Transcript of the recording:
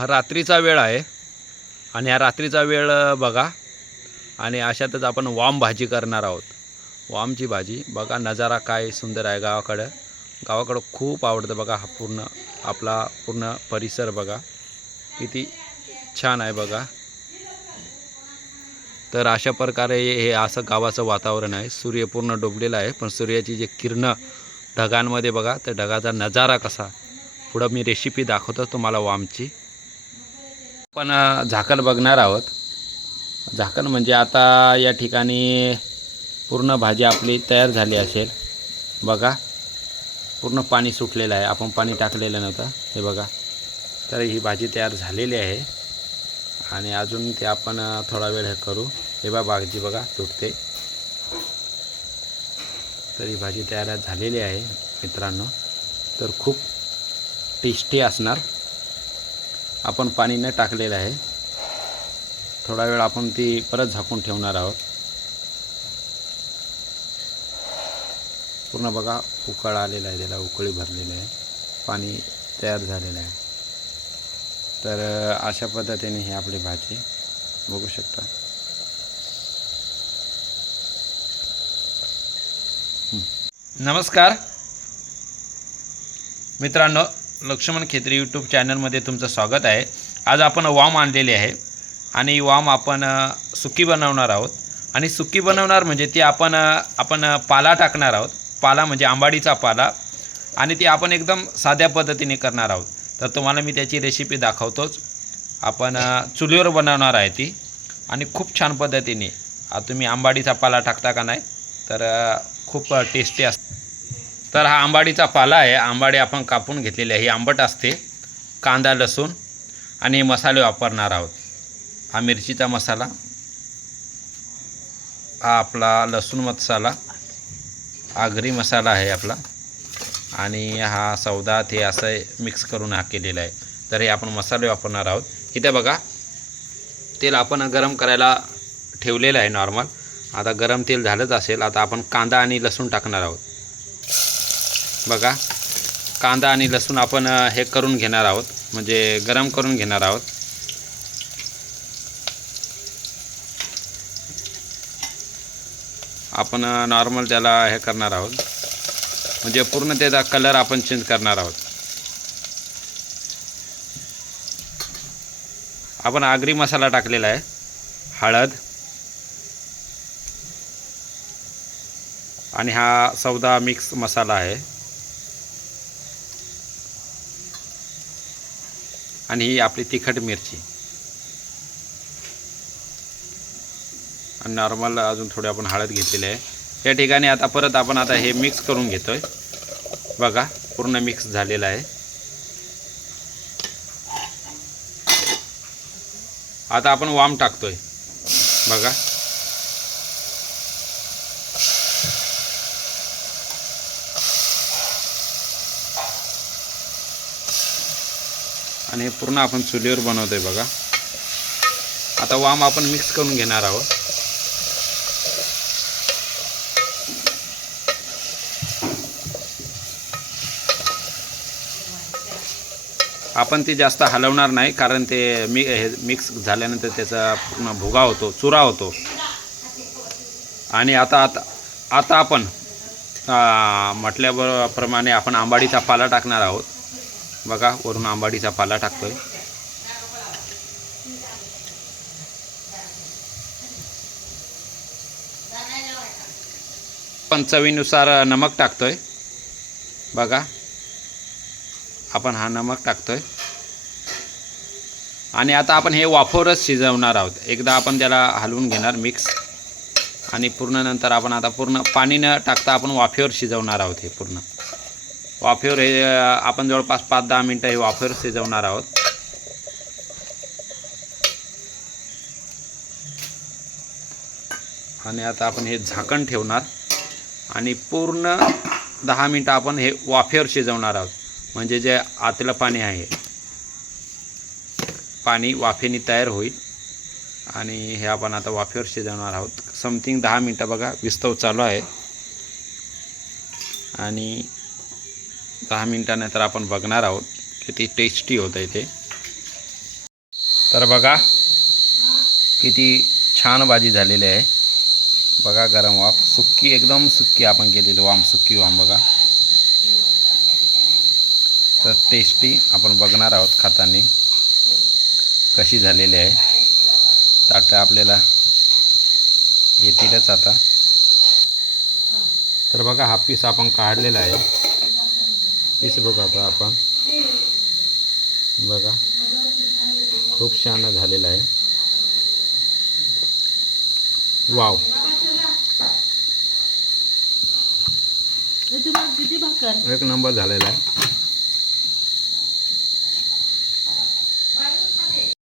हा रात्रीचा वेळ आहे. आणि हा रात्रीचा वेळ बघा. आणि अशातच आपण वाम भाजी करणार आहोत. वामची भाजी. बघा नजारा काय सुंदर आहे गावाकडं. गावाकडं खूप आवडतं बघा हा पूर्ण आपला पूर्ण परिसर बघा. किती छान आहे बघा. तर अशा प्रकारे हे असं गावाचं वातावरण आहे. सूर्य पूर्ण डुबलेलं आहे. पण सूर्याची जे किरणं ढगांमध्ये बघा तर ढगाचा नजारा कसा. पुढं मी रेसिपी दाखवतो तुम्हाला वामची. आपण झाकण बघणार आहोत. झाकण म्हणजे आता या ठिकाणी पूर्ण भाजी आपली तयार झाली असेल. बघा पूर्ण पाणी सुटलेलं आहे. आपण पाणी टाकलेलं नव्हतं. हे बघा तर ही भाजी तयार झालेली आहे. आणि अजून ते आपण थोडा वेळ हे करू. हे बा भाजी बघा तुटते. तर ही भाजी तयार झालेली आहे मित्रांनो. तर खूप टेस्टी असणार. आपण पाणी न टाकलेलं आहे. थोडा वेळ आपण ती परत झाकून ठेवणार आहोत. पूर्ण बघा उकळ आलेला आहे त्याला उकळी भरलेली आहे. पाणी तयार झालेलं आहे. तर अशा पद्धतीने ही आपली भाजी बघू शकता. नमस्कार. मित्रांनो लक्ष्मण खेत्री यूट्यूब चॅनलमध्ये तुमचं स्वागत आहे. आज आपण वाम आणलेली आहे आणि वाम आपण सुकी बनवणार आहोत. आणि सुकी बनवणार म्हणजे ती आपण आपण पाला टाकणार आहोत. पाला म्हणजे आंबाडीचा पाला. आणि ती आपण एकदम साध्या पद्धतीने करणार आहोत. तर तुम्हाला मी त्याची रेसिपी दाखवतोच. आपण चुलीवर बनवणार आहे ती. आणि खूप छान पद्धतीने. तुम्ही आंबाडीचा पाला टाकता का नाही? तर खूप टेस्टी असते. तर हा आंबाडीचा पाला आहे. आंबाडी आपण कापून घेतलेली आहे. ही आंबट असते. कांदा लसूण आणि मसाले वापरणार आहोत. हा मिरचीचा मसाला हा आपला लसूण मसाला आगरी मसाला आहे आपला. आणि हा सौदा ते असं मिक्स करून हा केलेला आहे. तर हे आपण मसाले वापरणार आहोत. इथे बघा तेल आपण गरम करायला ठेवलेलं आहे नॉर्मल. आता गरम तेल झालंच असेल. आता आपण कांदा आणि लसूण टाकणार आहोत. बघा. कांदा आणि लसूण आपण हे करून घेणार आहोत. म्हणजे गरम करून घेणार आहोत. आपण नॉर्मल त्याला हे करणार आहोत. म्हणजे पूर्ण त्याचा कलर आपण चेंज करणार आहोत. आपण आगरी मसाला टाकलेला आहे. हळद. आणि हा सौदा मिक्स मसाला आहे. आणि ही आपली तिखट मिरची. आणि नॉर्मल अजून थोडी आपण हळद घेतलेली आहे. या ठिकाणी आता परत आपण आता हे मिक्स करून घेतोय. बघा पूर्ण मिक्स झालेलं आहे. आता आपण वाम टाकतोय. बघा. आणि हे पूर्ण आपण चुलीवर बनवतोय बघा. आता वाम आपण मिक्स करून घेणार आहोत. आपण ते जास्त हलवणार नाही कारण ते मी हे मिक्स झाल्यानंतर त्याचा पूर्ण भुगा होतो चुरा होतो. आणि आता आता आता आपण म्हटल्याप्रमाणे आपण आंबाडीचा पाला टाकणार आहोत. बघा वरून आंबाडीचा पाला टाकतोय. पण चवीनुसार नमक टाकतोय. बघा आपण हा नमक टाकतोय. आणि आता आपण हे वाफवरच शिजवणार आहोत. एकदा आपण त्याला हलवून घेणार मिक्स. आणि पूर्ण नंतर आपण आता पूर्ण पाणी न टाकता आपण वाफेवर शिजवणार आहोत हे पूर्ण. वाफेवर हे आपण जवळपास पाच दहा मिनटं हे वाफेवर शिजवणार आहोत. आणि आता आपण हे झाकण ठेवणार. आणि पूर्ण दहा मिनटं आपण हे वाफेवर शिजवणार आहोत. म्हणजे जे आतलं पाणी आहे. पाणी वाफेने तयार होईल. आणि हे आपण आता वाफेवर शिजवणार आहोत. समथिंग दहा मिनटं बघा विस्तव चालू आहे. आणि दहा मिनटानंतर आपण बघणार आहोत किती टेस्टी होतं आहे ते. तर बघा किती छान भाजी झालेली आहे. बघा गरम वाफ सुक्की एकदम सुक्की आपण केलेली वाम सुक्की वाम बघा. तर टेस्टी आपण बघणार आहोत खाताना. कशी झालेली आहे. ताटं आपल्याला येतीलच आता. तर बघा हा पीस आपण काढलेला आहे. बघू आता आपण. बघा खूप छान झालेला आहे. वाव. तुम्हाला किती भाकर? एक नंबर झालेला आहे.